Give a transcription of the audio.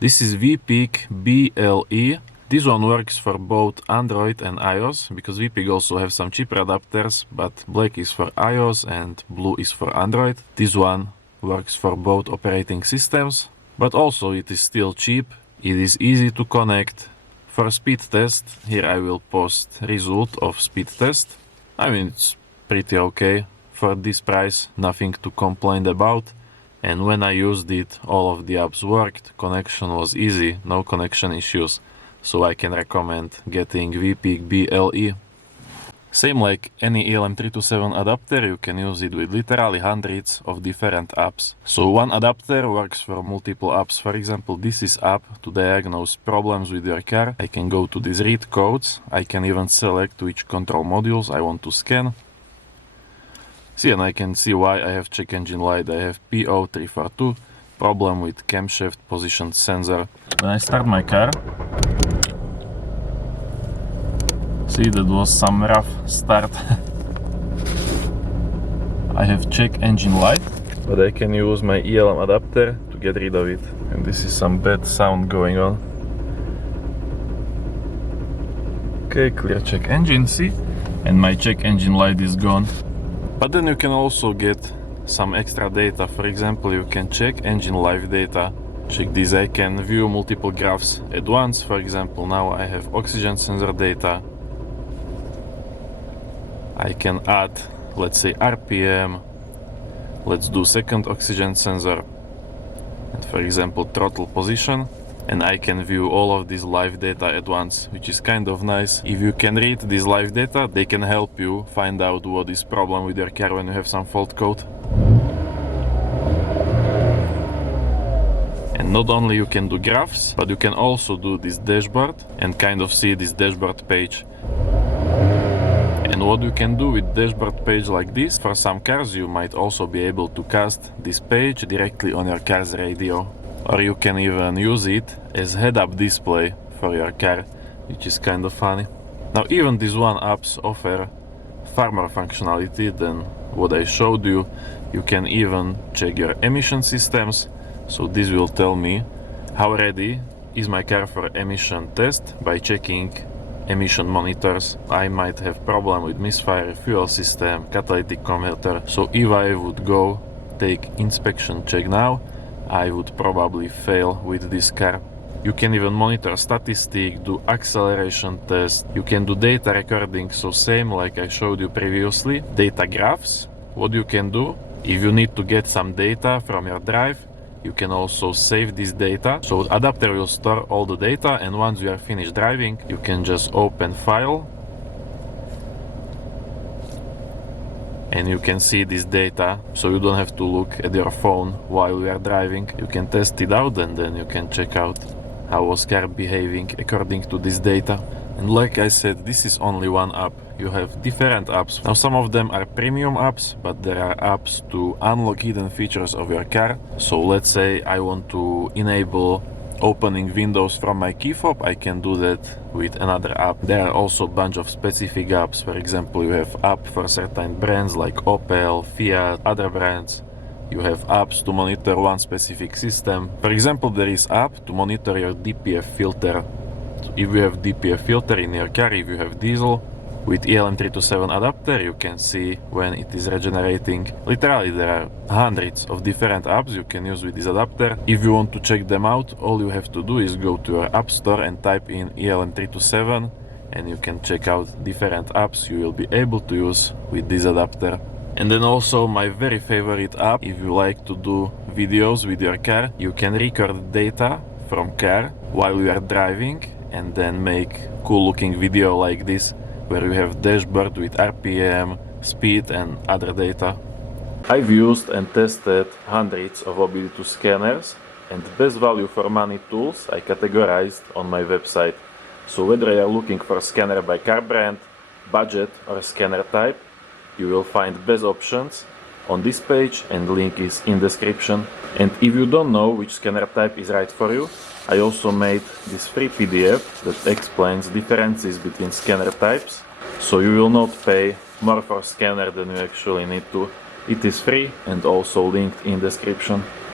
This is Veepeak BLE. This one works for both Android and iOS, because Veepeak also have some cheaper adapters, but black is for iOS and blue is for Android. This one works for both operating systems, but also it is still cheap. It is easy to connect. For speed test, here I will post result of speed test. I mean, it's pretty okay. For this price, nothing to complain about. And when I used it, all of the apps worked, connection was easy, no connection issues. So I can recommend getting Veepeak BLE. Same like any ELM327 adapter, you can use it with literally hundreds of different apps. So one adapter works for multiple apps. For example, this is app to diagnose problems with your car. I can go to these read codes. I can even select which control modules I want to scan. See, and I can see why I have check engine light. I have PO342, problem with camshaft position sensor. When I start my car, see, that was some rough start. I have check engine light, but I can use my ELM adapter to get rid of it. And this is some bad sound going on. Okay, clear check engine, see? And my check engine light is gone. But then you can also get some extra data. For example, you can check engine live data. Check this, I can view multiple graphs at once. For example, now I have oxygen sensor data. I can add, let's say, RPM. Let's do second oxygen sensor. And for example, throttle position. And I can view all of this live data at once, which is kind of nice. If you can read this live data, they can help you find out what is problem with your car when you have some fault code. And not only you can do graphs, but you can also do this dashboard and kind of see this dashboard page. And what you can do with dashboard page like this, for some cars you might also be able to cast this page directly on your car's radio. Or you can even use it as head-up display for your car, which is kind of funny. Now even these one apps offer far more functionality than what I showed you. You can even check your emission systems. So this will tell me how ready is my car for emission test by checking emission monitors. I might have problem with misfire, fuel system, catalytic converter. So if I would go take inspection check now, I would probably fail with this car. You can even monitor statistic, do acceleration test. You can do data recording, so same like I showed you previously. Data graphs. What you can do, if you need to get some data from your drive, you can also save this data. So the adapter will store all the data, and once you are finished driving, you can just open file. And you can see this data, so you don't have to look at your phone while you are driving. You can test it out and then you can check out how was car behaving according to this data. And like I said, this is only one app. You have different apps. Now some of them are premium apps, but there are apps to unlock hidden features of your car. So let's say I want to enable opening windows from my key fob, I can do that with another app. There are also a bunch of specific apps. For example, you have app for certain brands like Opel, Fiat, other brands. You have apps to monitor one specific system. For example, there is app to monitor your DPF filter. So if you have DPF filter in your car, if you have diesel, with ELM327 adapter, you can see when it is regenerating. Literally, there are hundreds of different apps you can use with this adapter. If you want to check them out, all you have to do is go to your app store and type in ELM327, and you can check out different apps you will be able to use with this adapter. And then also my very favorite app, if you like to do videos with your car, you can record data from car while you are driving and then make cool looking video like this, where you have dashboard with RPM, speed and other data. I've used and tested hundreds of OBD2 scanners, and best value for money tools I categorized on my website. So whether you are looking for a scanner by car brand, budget or scanner type, you will find best options on this page, and link is in description. And if you don't know which scanner type is right for you, I also made this free PDF that explains differences between scanner types, so you will not pay more for scanner than you actually need to. It is free and also linked in description.